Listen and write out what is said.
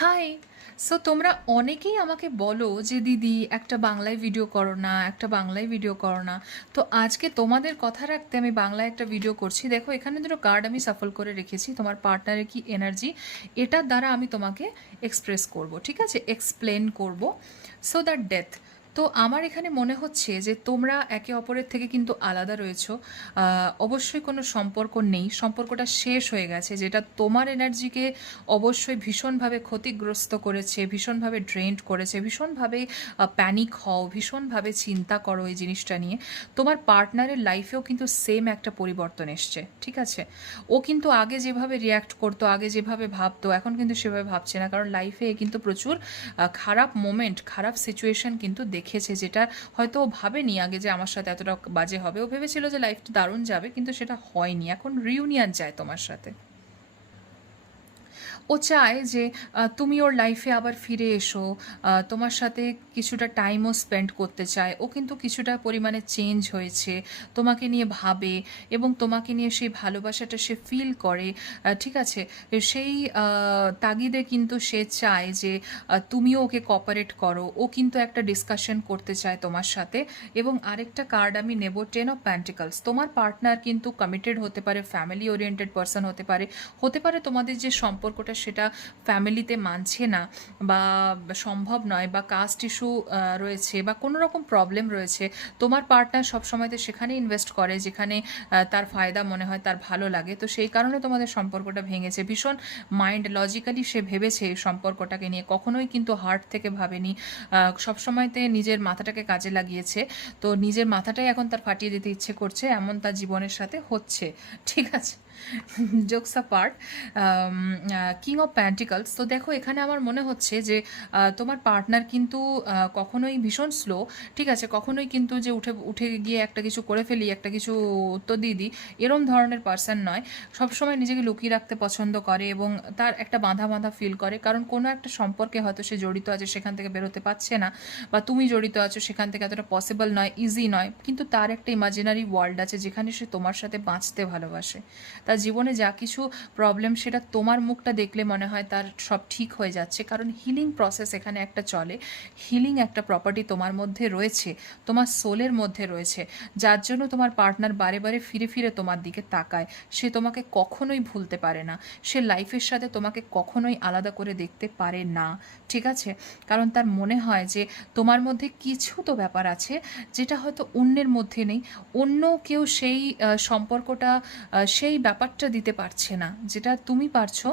High! So তোমরা অনেকেই আমাকে বলো যে, "দিদি একটা বাংলায় ভিডিও করো না, একটা বাংলায় ভিডিও করো না।" তো আজকে তোমাদের কথা রাখতে আমি বাংলায় একটা ভিডিও করছি। দেখো এখানে দুটো কার্ড আমি সাফল করে রেখেছি। তোমার পার্টনারের কি এনার্জি, এটার দ্বারা আমি তোমাকে এক্সপ্রেস করব। ঠিক আছে? এক্সপ্লেন করব। So that death. তো আমার এখানে মনে হচ্ছে যে তোমরা একে অপরের থেকে কিন্তু আলাদা রয়েছো। অবশ্যই কোনো সম্পর্ক নেই। সম্পর্কটা শেষ হয়ে গেছে, যেটা তোমার এনার্জিকে অবশ্যই ভীষণভাবে ক্ষতিগ্রস্ত করেছে, ভীষণভাবে ড্রেন্ড করেছে, ভীষণভাবে প্যানিক হও, ভীষণভাবে চিন্তা করো এই জিনিসটা নিয়ে। তোমার পার্টনারের লাইফেও কিন্তু সেম একটা পরিবর্তন এসছে। ঠিক আছে? ও কিন্তু আগে যেভাবে রিয়্যাক্ট করতো, আগে যেভাবে ভাবতো, এখন কিন্তু সেভাবে ভাবছে না। কারণ লাইফে কিন্তু প্রচুর খারাপ মোমেন্ট, খারাপ সিচুয়েশন কিন্তু দেখেছে, যেটা হয়তো ও ভাবেনি আগে যে আমার সাথে এতটা বাজে হবে। ও ভেবেছিল যে লাইফটা দারুণ যাবে, কিন্তু সেটা হয়নি। এখন রিউনিয়ন চায় তোমার সাথে। ও চায় যে তুমি ওর লাইফে আবার ফিরে এসো, তোমার সাথে কিছুটা টাইমও স্পেন্ড করতে চায়। ও কিন্তু কিছুটা পরিমাণে চেঞ্জ হয়েছে, তোমাকে নিয়ে ভাবে এবং তোমাকে নিয়ে সেই ভালোবাসাটা সে ফিল করে। ঠিক আছে? সেই তাগিদে কিন্তু সে চায় যে তুমিও ওকে কপারেট করো। ও কিন্তু একটা ডিসকাশন করতে চায় তোমার সাথে। এবং আরেকটা কার্ড আমি নেব, 10 অফ প্যান্টিকলস। তোমার পার্টনার কিন্তু কমিটেড হতে পারে, ফ্যামিলি ওরিয়েন্টেড পার্সন হতে পারে। হতে পারে তোমাদের যে সম্পর্কটা সেটা ফ্যামিলিতে মানছে না, বা সম্ভব নয়, বা কাস্ট ইস্যু রয়েছে, বা কোনো রকম প্রবলেম রয়েছে। তোমার পার্টনার সবসময় তো সেখানে ইনভেস্ট করে যেখানে তার ফায়দা মনে হয়, তার ভালো লাগে। তো সেই কারণে তোমাদের সম্পর্কটা ভেঙেছে। ভীষণ মাইন্ড লজিক্যালি সে ভেবেছে এই সম্পর্কটাকে নিয়ে, কখনোই কিন্তু হার্ট থেকে ভাবেনি। সবসময়তে নিজের মাথাটাকে কাজে লাগিয়েছে। তো নিজের মাথাটাই এখন তার ফাটিয়ে দিতে ইচ্ছে করছে, এমন তার জীবনের সাথে হচ্ছে। ঠিক আছে? Jokes part. King of pentacles. তো দেখো এখানে আমার মনে হচ্ছে যে তোমার পার্টনার কিন্তু কখনোই ভীষণ স্লো। ঠিক আছে? কখনোই কিন্তু যে উঠে উঠে গিয়ে একটা কিছু করে ফেলি, একটা কিছু উত্তর দিয়ে দিই, এরম ধরনের পার্সন নয়। সবসময় নিজেকে লুকিয়ে রাখতে পছন্দ করে এবং তার একটা বাঁধা বাঁধা ফিল করে। কারণ কোনো একটা সম্পর্কে হয়তো সে জড়িত আছে, সেখান থেকে বেরোতে পারছে না, বা তুমি জড়িত আছো, সেখান থেকে এতটা পসিবল নয়, ইজি নয়। কিন্তু তার একটা ইমাজিনারি ওয়ার্ল্ড আছে যেখানে সে তোমার সাথে বাঁচতে ভালোবাসে। তার জীবনে যা কিছু প্রবলেম, সেটা তোমার মুখটা দেখলে মনে হয় তার সব ঠিক হয়ে যাচ্ছে। কারণ হিলিং প্রসেস এখানে একটা চলে। হিলিং একটা প্রপার্টি তোমার মধ্যে রয়েছে, তোমার সোলের মধ্যে রয়েছে, যার জন্য তোমার পার্টনার বারে বারে ফিরে ফিরে তোমার দিকে তাকায়। সে তোমাকে কখনোই ভুলতে পারে না। সে লাইফের সাথে তোমাকে কখনোই আলাদা করে দেখতে পারে না। ঠিক আছে? কারণ তার মনে হয় যে তোমার মধ্যে কিছু তো ব্যাপার আছে যেটা হয়তো অন্যের মধ্যে নেই। অন্য কেউ সেই সম্পর্কটা, সেই ব্যাপারটা দিতে পারছে না যেটা তুমি পারছো।